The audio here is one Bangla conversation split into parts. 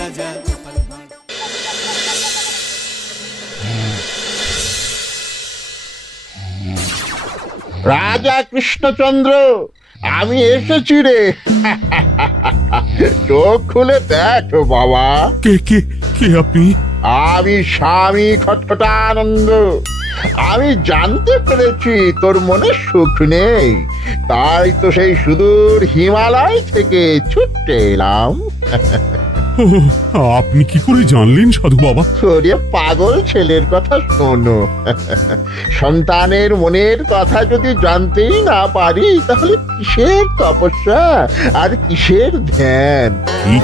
রাজা গোপাল ভাঁড়। রাজা কৃষ্ণচন্দ্র, আমি এসেছি রে। চোখ খুলে দেখো বাবা। কে কে কে আপনি? আমি স্বামী খটখটানন্দ। আমি জানতে পেরেছি তোর মনে সুখ নেই, তাই তো সেই সুদূর হিমালয় থেকে ছুটে এলাম। ও, আপনি কি করে জানলেন সাধু বাবা? ওরে পাগল ছেলের কথা শোনো। সন্তানের মনের কথা যদি জানতেই না পারি, তাহলে কিসের তপস্যা আর কিসের ধ্যান?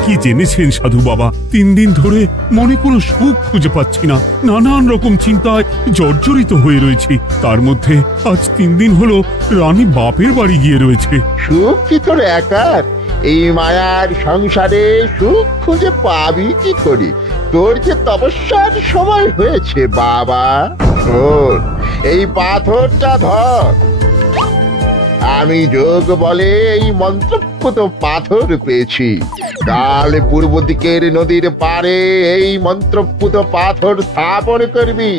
কি জেনেছেন সাধু বাবা? 3 দিন ধরে মনে কোনো সুখ খুঁজে পাচ্ছি না, নানান রকম চিন্তায় জর্জরিত হয়ে রয়েছে। তার মধ্যে আজ 3 দিন হলো রানী বাপের বাড়ি গিয়ে রয়েছে। সুখ কি তোর একার? এই মায়ার সংসারে সুখ খুঁজে পাবি কি করি? তোর যে তপস্যার সময় হয়েছে বাবা। শোন, এই পাথরটা ধর। আমি যোগ বলে এই মন্ত্রপুত পাথর পেয়েছি। কাল পূর্ব দিকের নদীর পারে এই মন্ত্রপুত পাথর স্থাপন করবি।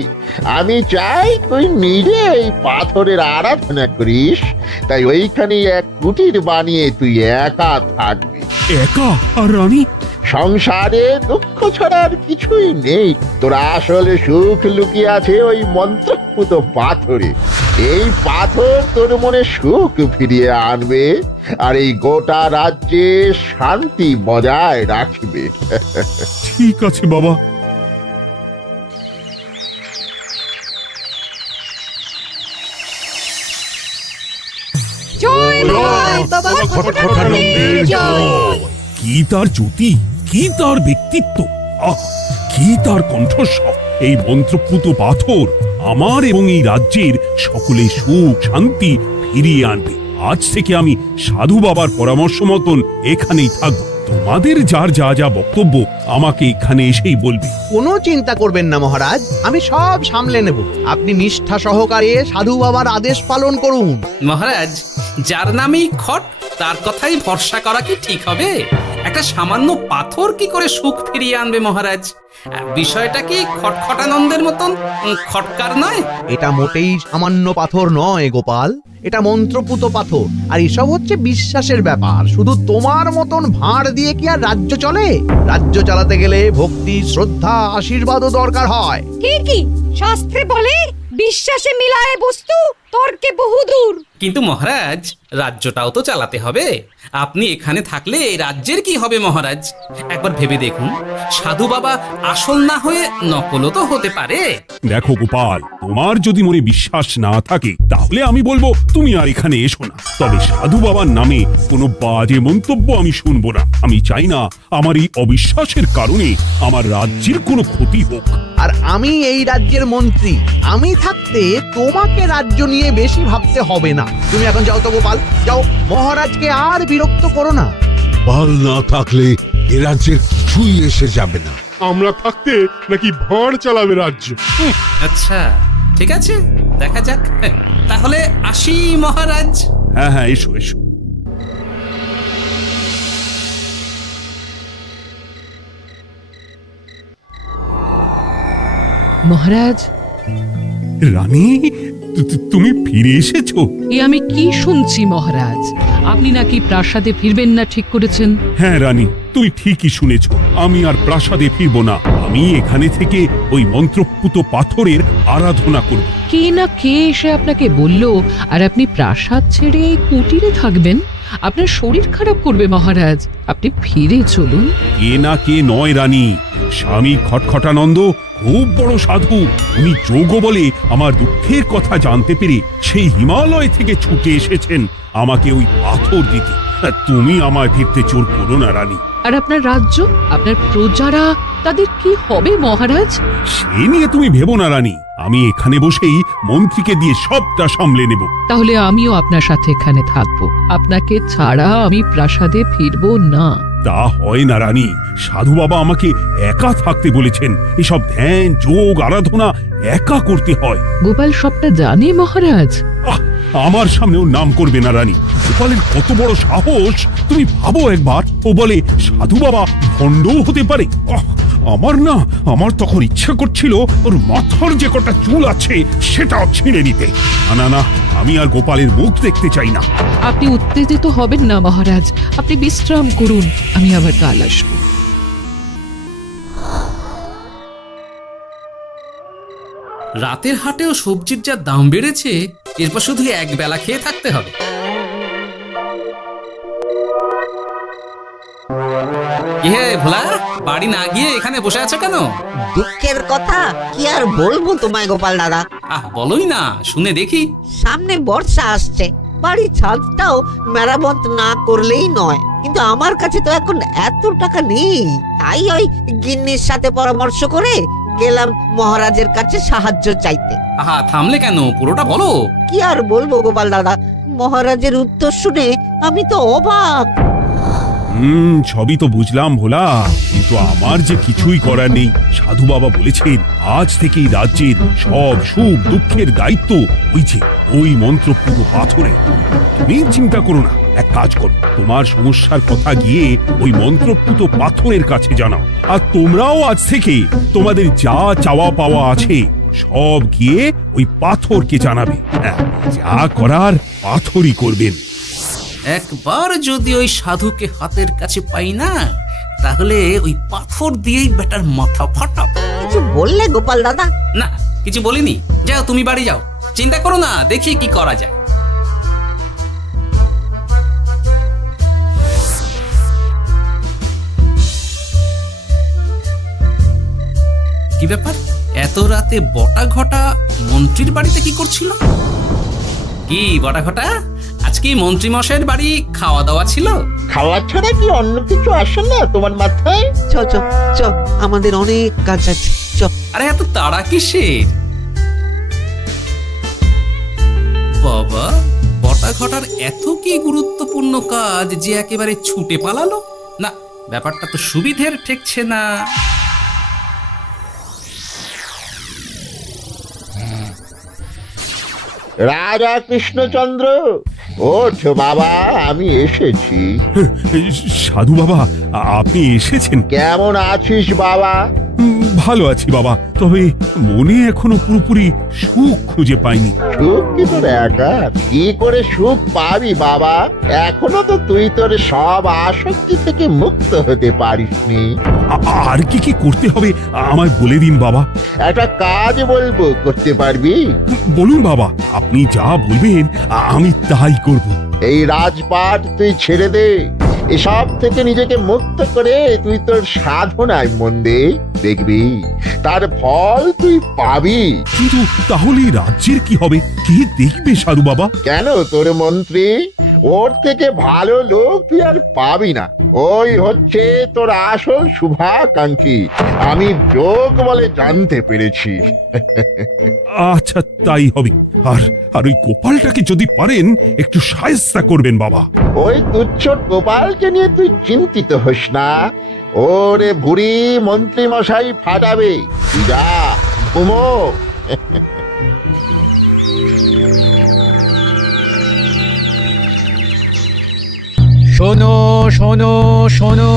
আমি চাই তুই নিজে এই পাথরের আরাধনা করিস। তাই ওইখানে এক কুটির বানিয়ে তুই একা থাকবি। একা? আর রানী? সংসারে দুঃখ ছাড়ার কিছুই নেই। তোর আসলে সুখ লুকিয়ে আছে ওই মন্ত্রপুত পাথরে। এই পাথর তোর মনে সুখ ফিরিয়ে আনবে আর এই গোটা রাজ্যে শান্তি বজায় রাখবে। ঠিক আছে বাবা। জয় বাবা খটখটানন্দের জয়। কি তার জ্যোতি, কি তার ব্যক্তিত্ব, আহ কি তার কণ্ঠস্বর! এই মন্ত্রপুত পাথর আমার এবং এই রাজ্যের সকলে সুখ শান্তি ফিরিয়ে আনবে। আজ থেকে আমি সাধু বাবার পরামর্শ মতন এখানেই থাকবো। তোমাদের যার যা যা বক্তব্য আমাকে এখানে এসেই বলবে। কোনো চিন্তা করবেন না মহারাজ, আমি সব সামলে নেব। আপনি নিষ্ঠা সহকারে সাধু বাবার আদেশ পালন করুন। মহারাজ, যার নামেই খট তার কথাই ভরসা করা কি ঠিক হবে? একটা সামান্য পাথর কি করে সুখ ফিরিয়ে আনবে মহারাজ? বিষয়টা কি খটখটানন্দের মতন খটকার নয়? এটা মোটেই সামান্য পাথর নয় গোপাল, এটা মন্ত্রপুত পাথর। আর এসব হচ্ছে বিশ্বাসের ব্যাপার। শুধু তোমার মতন ভাঁড় দিয়ে কি আর রাজ্য চলে? রাজ্য চালাতে গেলে ভক্তি, শ্রদ্ধা, আশীর্বাদও দরকার হয়। কি শাস্ত্রে বলে বিশ্বাসে মিলায় বস্তু, তর্কে বহুদূর। কিন্তু মহারাজ, রাজ্যটাও তো চালাতে হবে। আপনি এখানে থাকলে এই রাজ্যের কি হবে মহারাজ? একবার ভেবে দেখুন, সাধু বাবা আসল না হয়ে নকলও তো হতে পারে। দেখো গোপাল, তোমার যদি মনে বিশ্বাস না থাকে তাহলে আমি বলবো তুমি আর এখানে এসো না। তবে সাধু বাবার নামে কোনো বাজে মন্তব্য আমি শুনবো না। আমি চাই না আমার এই অবিশ্বাসের কারণে আমার রাজ্যের কোনো ক্ষতি হোক। আর আমি এই রাজ্যের মন্ত্রী, আমি থাকতে তোমাকে রাজ্য নিয়ে বেশি ভাবতে হবে না। তুমি এখন যাও তো গোপাল, যাও। মহারাজকে আর বিরক্ত করো না। পাল না থাকলে এ রাজ্যের কিছুই এসে যাবে না। আমরা থাকতে নাকি ভাঁড় চালাবে রাজ্য? আচ্ছা, ঠিক আছে, দেখা যাক। তাহলে আসি মহারাজ। হ্যাঁ হ্যাঁ, এসো এসো। মহারাজ, রানী, তুমি ফিরে এসেছো? এ আমি কি শুনছি মহারাজ? আপনি নাকি প্রাসাদে ফিরবেন না ঠিক করেছেন? হ্যাঁ রানী, তুমি ঠিকই শুনেছো। আমি আর প্রাসাদে ফিরবো না। আমি এখানে থেকে ওই মন্ত্রপুত পাথরের আরাধনা করব। কে না কে এসে আপনাকে বলল আর আপনি প্রাসাদ ছেড়ে এই কুটিরে থাকবেন? আপনার শরীর খারাপ করবে মহারাজ, আপনি ফিরে চলুন। কে না কে নয় রানী, স্বামী খটখটানন্দ খুব বড় সাধু। উনি যোগ বলে আমার দুঃখের কথা জানতে পেরে সেই হিমালয় থেকে ছুটে এসেছেন আমাকে ওই পাথর দিতে। তুমি আমায় ফিরতে জোর করো না রানী। আর আপনার রাজ্য, আপনার প্রজারা, তাদের কি হবে মহারাজ? সে নিয়ে তুমি ভেবো না রানী। আমি এখানে বসেই মন্ত্রীকে দিয়ে সবটা সামলে নেব। তাহলে আমিও আপনার সাথে এখানে থাকবো। আপনাকে ছাড়া আমি প্রাসাদে ফিরবো না। তা হয় না রানী, সাধু বাবা আমাকে একা থাকতে বলেছেন। এসব ধ্যান, যোগ, আরাধনা একা করতে হয়। গোপাল সবটা জানে মহারাজ। আমার সামনেও নাম করবে না রানী। গোপালের কত বড় সাহস তুমি ভাবো একবার। ও বলে সাধু বাবা ভণ্ডও হতে পারে। আমার তখন ইচ্ছা করছিল ওর মাথার যে কটা চুল আছে সেটাও ছিঁড়ে নিতে। না, আমি আর গোপালের মুখ দেখতে চাই না। আপনি উত্তেজিত হবেন না মহারাজ, আপনি বিশ্রাম করুন, আমি আবার কাল আসবো। রাতের হাটেও সবজির যা দাম বেড়েছে, এরপর শুধু এক বেলা খেয়ে থাকতে হবে। কি হে ভোলা, বাড়ি না গিয়ে এখানে বসে আছো কেন? দুঃখের কথা কি আর বলবো তোমায় গোপাল দাদা। বলোই না, শুনে দেখি। সামনে বর্ষা আসছে, বাড়ির ছাদটাও মেরামত না করলেই নয়। কিন্তু আমার কাছে তো এখন এত টাকা নেই, তাই ওই গিন্নির সাথে পরামর্শ করে গেলাম মহারাজের কাছে সাহায্য চাইতে। থামলে কেন, পুরোটা বলো। কি আর বলবো গোপাল দাদা, মহারাজের উত্তর শুনে আমি তো অবাক। সবই তো বুঝলাম ভোলা, কিন্তু আমার যে কিছুই করার নেই। সাধু বাবা বলেছেন আজ থেকেই রাজ্যের সব সুখ দুঃখের দায়িত্ব ওই মন্ত্রপুত পাথরে। তুমি চিন্তা করো না, এক কাজ করো, তোমার সমস্যার কথা গিয়ে ওই মন্ত্রপুত পাথরের কাছে জানাও। আর তোমরাও আজ থেকে তোমাদের যা চাওয়া পাওয়া আছে সব গিয়ে ওই পাথরকে জানাবে। যা করার পাথরই করবেন। একবার যদি ওই সাধুকে হাতের কাছে পাই না, তাহলে ওই পাথর দিয়েই বেটার মাথা ফাটাব। কিছু বললে গোপাল দাদা? না, কিছু বলিনি। যাও, তুমি বাড়ি যাও, চিন্তা করো না, দেখি কি করা যায়। কি ব্যাপার, এত রাতে বটা ঘটা মন্ত্রীর বাড়িতে কি করছিল? কি বটা ঘটা, আজকে মন্ত্রী মশাইয়ের বাড়ি খাওয়া দাওয়া ছিল? খাওয়া ছাড়া কি অন্য কিছু আসে না তোমার মাথায়? চ চ চ, আমাদের অনেক কাজ আছে, চ। আরে এত তাড়া কিসের? বাবা, বটা ঘটার এত কি গুরুত্বপূর্ণ কাজ যে একেবারে ছুটে পালালো? না, ব্যাপারটা তো সুবিধের ঠেকছে না। রাজা কৃষ্ণচন্দ্র, ওঠ বাবা, আমি এসেছি। সাধু বাবা, আপনি এসেছেন? কেমন আছিস বাবা? ভালো আছি বাবা, তবে মনে এখনো পুরোপুরি সুখ খুঁজে পাইনি। সুখ কি তোর একার? কি করে সুখ পাবি বাবা? এখনো তো তুই তোর সব আসক্তি থেকে মুক্ত হতে পারিসনি। আর কি কি করতে হবে আমায় বলে দিন বাবা। একটা কাজ বলবো, করতে পারবি? বলুন বাবা, আপনি যা বলবেন আমি তাই করব। এই রাজপাট তুই ছেড়ে দে, এসব থেকে নিজেকে মুক্ত করে তুই তোর সাধনায় মন দে, দেখবি তার ফল তুই পাবি। কিন্তু তাহলে রাজ্যের কি হবে? কে দেখবে সাধু বাবা? কেন, তোর মন্ত্রী? ওর থেকে ভালো লোক তুই আর পাবি না। ওই হচ্ছে তোর আসল শুভাকাঙ্ক্ষী, আমি যোগ বলে জানতে পেরেছি। আচ্ছা, তাই হবে। আর ওই গোপালটাকে যদি পারেন একটু সাহায্য করবেন বাবা। ওই তুচ্ছ গোপালকে নিয়ে তুই চিন্তিত হোস না, ওরে ভুড়ি মন্ত্রী মশাই ফাটাবে। তুই যা, ঘুমো। শোনো শোনো শোনো,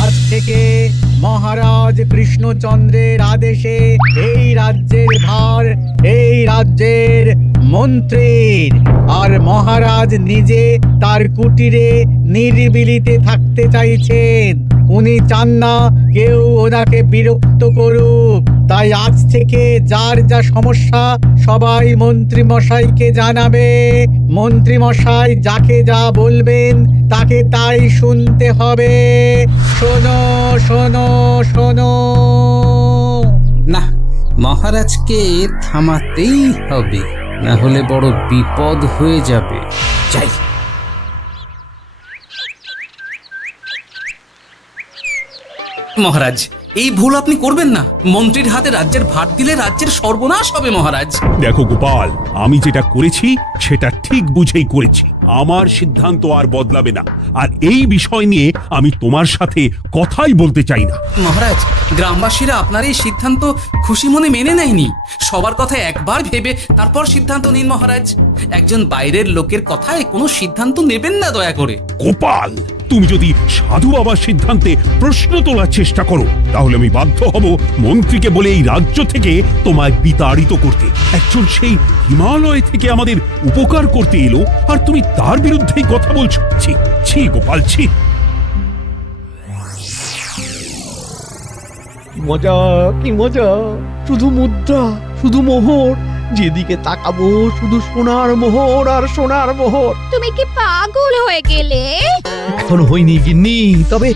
আজ থেকে মহারাজ কৃষ্ণচন্দ্রের আদেশে এই রাজ্যের ভার এই রাজ্যের মন্ত্রীর। আর মহারাজ নিজে তার কুটিরে নিরিবিলিতে থাকতে চাইছেন। উনি চান না কেউ ওনাকে বিরক্ত করুক। তাই আজ থেকে যার যা সমস্যা সবাই মন্ত্রী মশাইকে জানাবে। মন্ত্রী মশাই যাকে যা বলবেন তাকে তাই শুনতে হবে। শোনো শোনো শোনো। না, মহারাজকে থামাতেই হবে, না হলে বড় বিপদ হয়ে যাবে। যাই। মহারাজ, এই ভুল আপনি করবেন না। মন্ত্রীর হাতে রাজ্যের ভার দিলে রাজ্যের সর্বনাশ হবে মহারাজ। দেখো গোপাল, আমি যেটা করেছি সেটা ঠিক বুঝেই করেছি। আমার সিদ্ধান্ত আর বদলাবে না, আর এই বিষয় নিয়ে আমি তোমার সাথে কথাই বলতে চাই না। মহারাজ, গ্রামবাসীরা আপনার এই সিদ্ধান্ত খুশি মনে মেনে নেয়নি। সবার কথা একবার ভেবে তারপর সিদ্ধান্ত নিন মহারাজ। একজন বাইরের লোকের কথায় কোনো সিদ্ধান্ত নেবেন না দয়া করে। গোপাল, তুমি যদি সাধু বাবার সিদ্ধান্তে প্রশ্ন তোলার চেষ্টা করো তাহলে আমি বাধ্য হব মন্ত্রীকে বলে এই রাজ্য থেকে তোমায় বিতাড়িত করতে। একজন সেই হিমালয় থেকে আমাদের উপকার করতে এলো, আর তুমি তার বিরুদ্ধেই কথা বলছো। ছি ছি গোপাল, ছি। মজা, কি মজা! শুধু মুদ্রা, শুধু মোহর, যেদিকে তাকাবো শুধু সোনার মোহর আর সোনার মোহর। তুমি কি পাগল হয়ে গেলে? এখন হইনি গিন্নি, তবে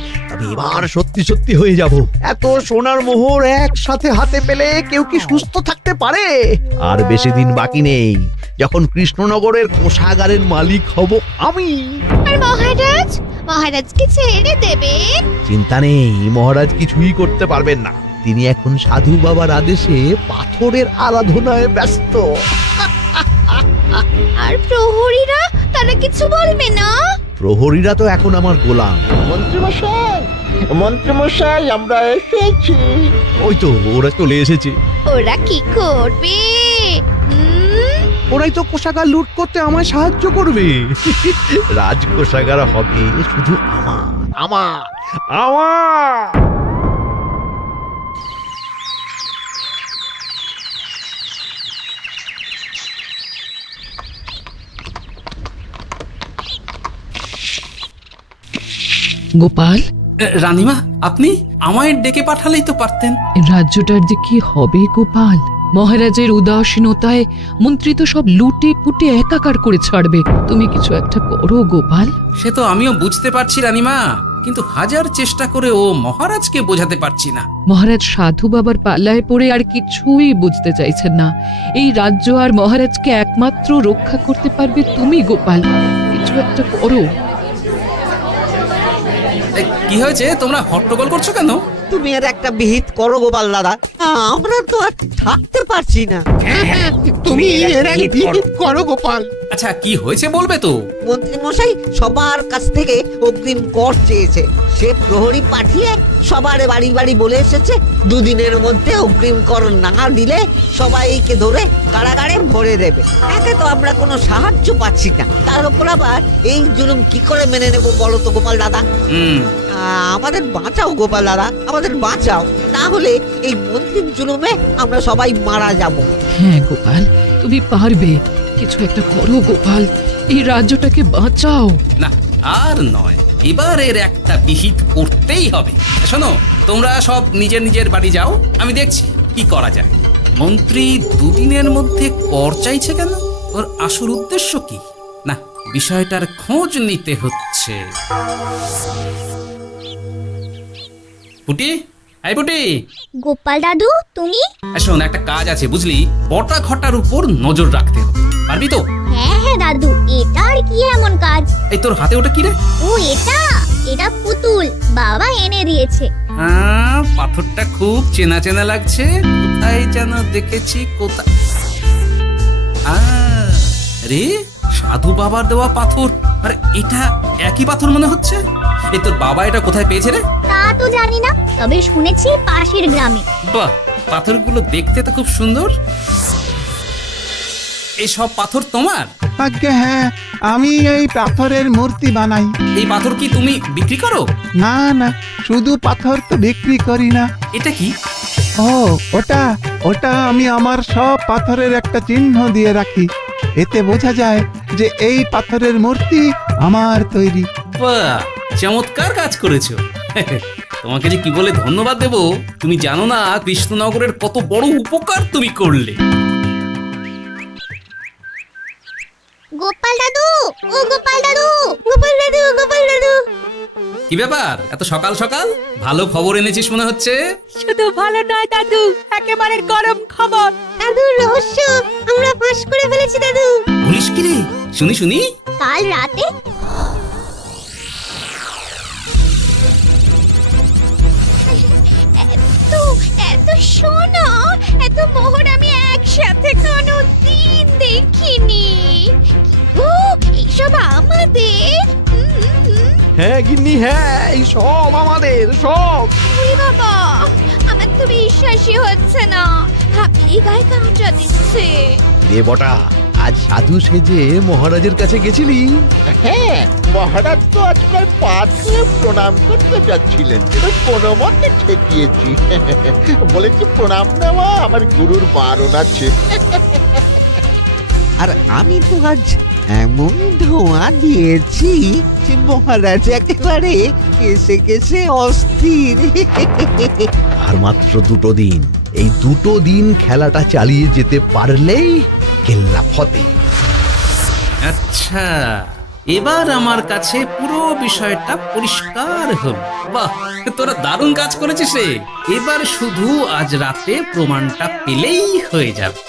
এবার সত্যি সত্যি হয়ে যাব। এত সোনার মোহর একসাথে হাতে পেলে কেউ কি সুস্থ থাকতে পারে? আর বেশি দিন বাকি নেই যখন কৃষ্ণনগরের কোষাগারের মালিক হব আমি। আর মহারাজ, মহারাজকে ছেড়ে দেবেন? চিন্তা নেই, মহারাজ কিছুই করতে পারবেন না। তিনি এখন সাধু বাবার আদেশে পাথরের আরাধনায় ব্যস্ত। আর প্রহরীরা, তারা কিছু বলবে না? প্রহরীরা তো এখন আমার গোলাম। মন্ত্রীমশাই, মন্ত্রীমশাই, আমরা এসেছি। ওই তো ওরা চলে এসেছে। ওরা কি করবে? ওরাই তো কোষাগার লুট করতে আমায় সাহায্য করবে। রাজকোষাগার হবে শুধু আমার, আমার, আমার। গোপাল, রানীমা, আপনি আমায় ডেকে পাঠালেই তো পারতেন। রাজ্যটার যে কি হবে গোপাল! মহারাজের উদাসীনতায় মন্ত্রী তো সব লুটে পুটে একাকার করে ছাড়বে। তুমি কিছু একটা করো গোপাল। সে তো আমিও বুঝতে পারছি রানীমা, কিন্তু হাজার চেষ্টা করে ও মহারাজকে বোঝাতে পারছি না। মহারাজ সাধু বাবার পাল্লায় পড়ে আর কিছুই বুঝতে চাইছেন না। এই রাজ্য আর মহারাজকে একমাত্র রক্ষা করতে পারবে তুমি গোপাল। কিছু একটা করো। কি হয়েছে, তোমরা হট্টগোল করছো কেন? তুমি আর একটা বিহিত করো গোপাল দাদা, আমরা তো আর থাকতে পারছি না। তুমি এর এক বিহিত করো গোপাল। আচ্ছা, কি হয়েছে বলবে তো? মন্ত্রী মশাই সবার কাছ থেকে অগ্রিম কর চেয়েছে। সে প্রহরী পাঠিয়ে সবার বাড়ি বাড়ি বলে এসেছে দুদিনের মধ্যে অগ্রিম কর না দিলে সবাইকে ধরে কারাগারে ভরে দেবে। একে তো আমরা কোনো সাহায্য পাচ্ছি না, তার উপর আবার এই জুলুম কি করে মেনে নেবো বলো তো গোপাল দাদা? আমাদের বাঁচাও গোপাল দাদা, আমাদের বাঁচাও, না হলে এই মন্ত্রীর জুলুমে আমরা সবাই মারা যাব। হ্যাঁ গোপাল, তুমি পারবে। কিছু একটা করো গোপাল, এই রাজ্যটাকে বাঁচাও। না, আর নয়, এবার এর একটা বিহিত করতেই হবে। শোনো, তোমরা সব নিজের নিজের বাড়ি যাও, আমি দেখছি কি করা যায়। মন্ত্রী দুদিনের মধ্যে কর চাইছে কেন? ওর আসল উদ্দেশ্য কি? না, বিষয়টার খোঁজ নিতে হচ্ছে। পুটি, এই পুটি। গোপাল দাদু, তুমি? শোন, একটা কাজ আছে বুঝলি, বটা ঘটার উপর নজর রাখতে হবে। পারবি তো? হ্যাঁ হ্যাঁ দাদু, এটা আর কি এমন কাজ? এই তোর হাতে ওটা কি রে? ও এটা পুতুল, বাবা এনে দিয়েছে। পাথরটা খুব চেনা চেনা লাগছে, কোথায় যেন দেখেছি। কোথায়? রে, সাধু বাবার দেওয়া পাথর। আরে এটা একই পাথর মনে হচ্ছে। এই তোর বাবা এটা কোথায় পেয়েছে রে? তা তো জানি না, তবে শুনেছি পাশের গ্রামে। বাহ, পাথরগুলো দেখতে তো খুব সুন্দর। এই সব পাথর তোমার? আজ্ঞে হ্যাঁ, আমি এই পাথরের মূর্তি বানাই। এই পাথর কি তুমি বিক্রি করো? না না, শুধু পাথর তো বিক্রি করি না। এটা কি? ও, ওটা আমি আমার সব পাথরের একটা চিহ্ন দিয়ে রাখি। এতে বোঝা যায় যে এই পাথরের মূর্তি আমার তৈরি। বাহ, চমৎকার কাজ করেছো। তোমাকে যে কি বলে ধন্যবাদ দেব তুমি জানো না। কৃষ্ণনগরের কত বড় উপকার তুমি করলে। গোপাল দাদু, ও গোপাল দাদু, গোপাল দাদু, গোপাল দাদু। কি ব্যাপার, এত সকাল সকাল? ভালো খবর এনেছিস মনে হচ্ছে। শুধু ভালো নয় দাদু, একেবারে গরম খবর। দাদু, রহস্য আমরা ফাঁস করে ফেলেছি দাদু। বলিস কি রে? শুনি শুনি। কাল রাতে হ্যাঁ গিন্নি হ্যাঁ, এই সব আমাদের সব। ওরে বাবা, আমার তো বিশ্বাসই হচ্ছে না। হাতির গায়ে কাঁটা দিচ্ছে। রে বটা, আজ সাধু সেজে মহারাজের কাছে গেছিলি? হ্যাঁ, মহারাজ তো আজ প্রায় পা ছুঁয়ে প্রণাম করতে যাচ্ছিলেন, কোনো মতে ঠেকিয়েছি। বলেছি প্রণাম নেওয়া আমার গুরুর বারণ আছে। আর আমি তো আজ এমন ধোঁয়া দিয়েছি যে মহারাজ একেবারে কেসে কেসে অস্থির। আর মাত্র 2 দিন, এই 2 দিন খেলাটা চালিয়ে যেতে পারলেই কেল্লা ফতে। আচ্ছা, এবার আমার কাছে পুরো বিষয়টা পরিষ্কার হলো। বাহ, তোরা দারুণ কাজ করেছিস রে। এবার শুধু আজ রাতে প্রমাণটা পেলেই হয়ে যাবে।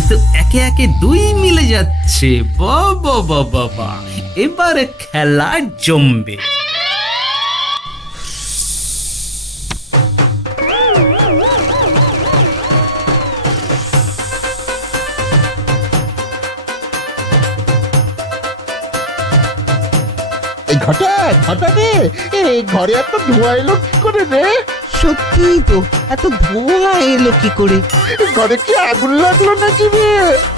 এই তো একে একে 2 মিলে যাচ্ছে। বাবা বাবা বাবা, এবার খেলা জমবে। এই ঘটা ঘটা রে, এই ঘরে এত ধোঁয়া এলো কি করে রে? সত্যি তো, এত ধোঁয়া এলো কি করে? ঘরে কি আগুন লাগলো নাকি রে?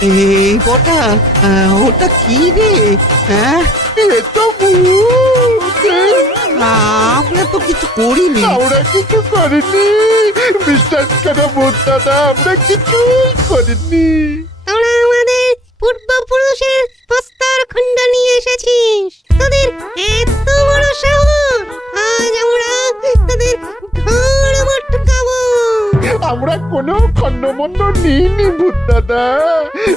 এই বটা, ওটা কি রে? হ্যাঁ, এ তো ভূত। আমরা তো কিছু করিনি। আমরা কিছু করিনি, বিশ্বাস করো ভূত দাদা, আমরা কিছুই করিনি। তোরা আমাদের পূর্বপুরুষের প্রস্তর খণ্ড নিয়ে এসেছিস। তোদের এত বড় সাহস, আজ আমরা তোদের ঘর মটকাবো। আমরা কোনো খণ্ডমণ্ড নিইনি ভূত দাদা।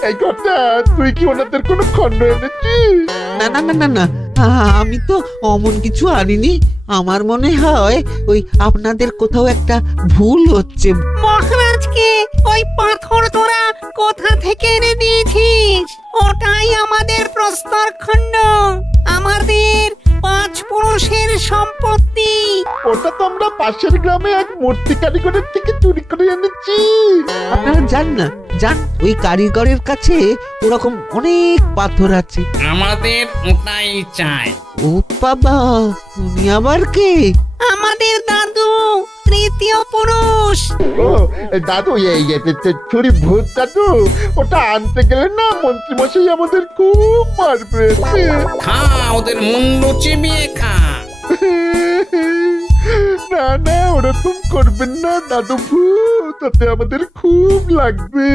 এই কথা, তুই কি ওনাদের কোনো খণ্ড এনেছিস? না না না না না, আমি তো অমন কিছু আনিনি। আমার মনে হয় ওই আপনাদের কোথাও একটা ভুল হচ্ছে। মহারাজকে ওই পাথর তোরা কোথা থেকে এনে দিয়েছিস? ওটাই আমাদের প্রস্তর খণ্ড, আমাদের 5 পুরুষের সম্পত্তি। ওটা তো আমরা পাশের গ্রামে এক মূর্তি কারিগরের থেকে চুরি করে এনেছি। আপনারা যান না, যান, ওই কারিগরের কাছে ওরকম অনেক পাথর আছে। আমাদের ওটাই চাই। ও বাবা, উনি আবার কে? আমাদের দাদু, 3য় পুরুষ। ও দাদু, এই চুরি ভূত দাদু, ওটা আনতে গেলে না মন্ত্রী মশাই আমাদের খুব মারবে। খা, ওদের মুন্ডু চিবিয়ে খা। না না, ওরকম করবেন না দাদু ভূত, তাতে আমাদের খুব লাগবে।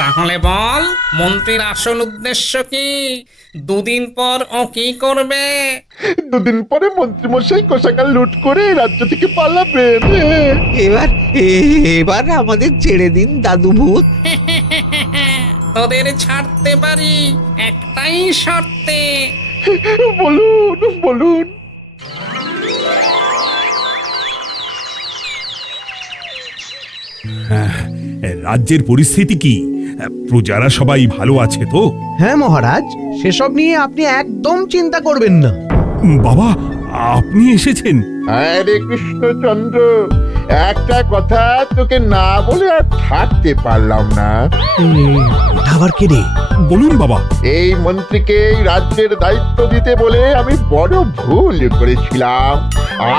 তাহলে বল, মন্ত্রীর আসল উদ্দেশ্য কি? 2 দিন পর ও কি করবে? 2 দিন পরে মন্ত্রী মশাই কোষাগার লুট করে রাজ্য থেকে পালাবেন। এবার আমাদের ছেড়ে দিন দাদু ভূত। তোদের ছাড়তে পারি একটাই শর্তে। বলুন বলুন। রাজ্যের পরিস্থিতি কি? প্রজারা সবাই ভালো আছে তো? হ্যাঁ মহারাজ, সেসব নিয়ে আপনি একদম চিন্তা করবেন না। বাবা, আপনি এসেছেন? হরে কৃষ্ণচন্দ্র, একটা কথা তোকে না বলে আর থাকতে পারলাম না। আবার কে রে? বলুন বাবা। এই মন্ত্রীকে এই রাজ্যের দায়িত্ব দিতে বলে আমি বড় ভুল করেছিলাম।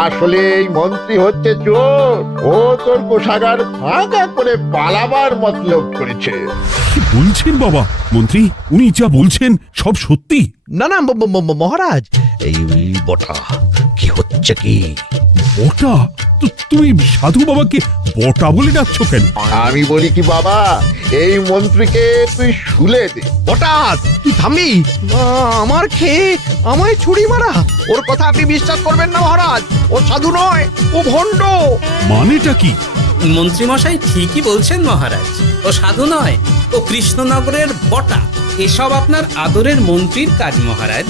আসলে এই মন্ত্রী হচ্ছে চোর, ও তোর কোষাগার ভাঙা করে পালাবার মতলব করেছে। কি বলছেন বাবা? মন্ত্রী, উনি যা বলছেন সব সত্যি? না না মহারাজ, এই বটা কি হচ্ছে কি? বটা? তো তুমি সাধু বাবাকে বটা বলে ডাকছো কেন? আমি বলি কি বাবা, এই মন্ত্রীকে তুই শুলে দে। বটা, তুই থামবি? আমার খেয়ে আমায় ছুরি মারা? ওর কথা আপনি বিশ্বাস করবেন না মহারাজ, ও সাধু নয়, ও ভণ্ড। মানেটা কি? মন্ত্রী মশাই ঠিকই বলছেন মহারাজ, ও সাধু নয়, ও কৃষ্ণনগরের বটা। এসব আপনার আদরের মন্ত্রীর কাজ মহারাজ।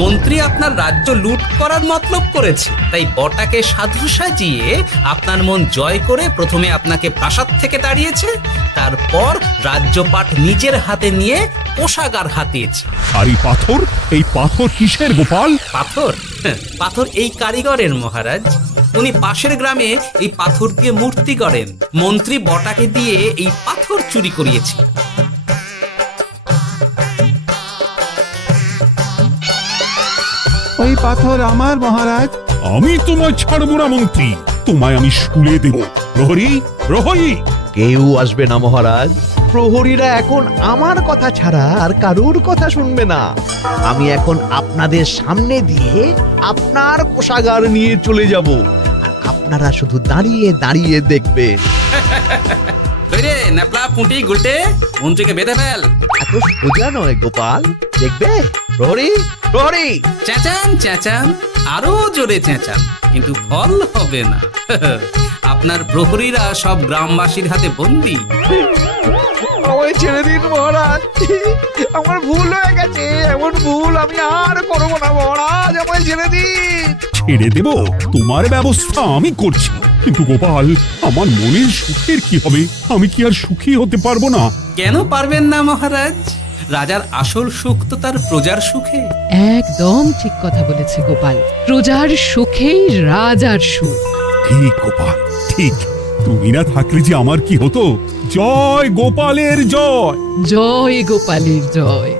মন্ত্রী আপনার রাজ্য লুট করার মতলব করেছে, তাই বটাকে সাধু সাজিয়ে আপনার মন জয় করে প্রথমে আপনাকে প্রাসাদ থেকে তাড়িয়েছে, তারপর রাজ্যপাট নিজের হাতে নিয়ে কোষাগার হাতিয়েছে। আর এই পাথর কিসের গোপাল? পাথর? পাথর এই কারিগরের মহারাজ। উনি পাশের গ্রামে এই পাথর দিয়ে মূর্তি গড়েন। মন্ত্রী বটাকে দিয়ে এই পাথর চুরি করিয়েছে। ওই পাথর আমার মহারাজ। আমি তোমায় ছাড়বো না মন্ত্রী, তোমায় আমি শুলে দেব। প্রহরী, প্রহরী! কেউ আসবে না মহারাজ। প্রহরীরা এখন আমার কথা ছাড়া আর কারুর কথা শুনবে না। আমি এখন আপনাদের সামনে দিয়ে আপনার কোষাগার নিয়ে চলে যাব, আর আপনারা শুধু দাঁড়িয়ে দাঁড়িয়ে দেখবেন। রে ন্যাপলা পুঁটি গুলটে, মন্ত্রীকে বেঁধে ফেল। এত সোজা নয় গোপাল, দেখবে? প্রহরী, প্রহরী! চেঁচান চেঁচান, আরো জোরে চেঁচান, কিন্তু ফল হবে না। আপনার প্রহরীরা সব গ্রামবাসীর হাতে বন্দী। আমায় ছেড়ে দিন মহারাজ, আমার ভুল হয়ে গেছে। এমন ভুল আমি আর করবো না মহারাজ, আমায় ছেড়ে দিন। ছেড়ে দেব? তোমার ব্যবস্থা আমি করছি। কিন্তু গোপাল, আমার মনের সুখের কি হবে? আমি কি আর সুখী হতে পারবো না? কেন পারবেন না মহারাজ? রাজার আসল সুখ তো তার প্রজার সুখে। একদম ঠিক কথা বলেছে গোপাল। প্রজার সুখেই রাজার সুখ। ঠিক গোপাল, ঠিক। তুমি না থাকলে যে আমার কি হতো? জয় গোপালের জয়! জয় গোপালের জয়।